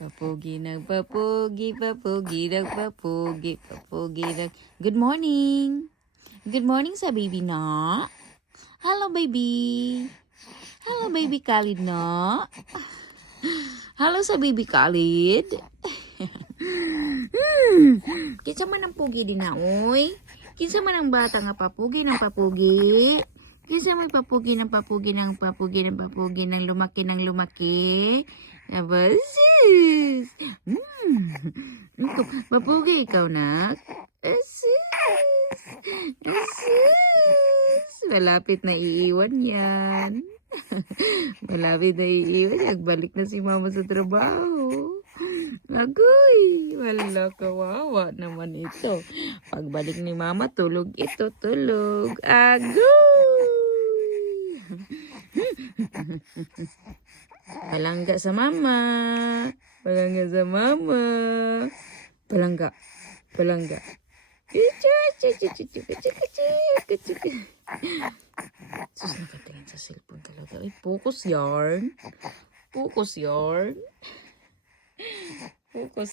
Papugi ng papugi, papugi ng papugi, papugi ng... Good morning! Good morning sa baby na. Hello baby! Hello baby Khalid na. Hello sa baby Khalid. Kinsa man ang pugi din na, oy? Kinsa man ang bata nga papugi ng papugi? Kinsa man papugi ng papugi ng papugi ng papugi ng lumaki? Abasis! Ito, papugi ikaw na. Asis! Asis! Malapit na iiwan yan. Malapit na iiwan. Nagbalik na si mama sa trabaho. Agoy! Wala, kawawa naman ito. Pagbalik ni mama, tulog ito, tulog. Agoy! Palangga sa mama. Palangga sa mama. Palangga. Palangga. Sus, nakatingin sa cellphone talaga. Ay, focus yarn. Focus yarn. Focus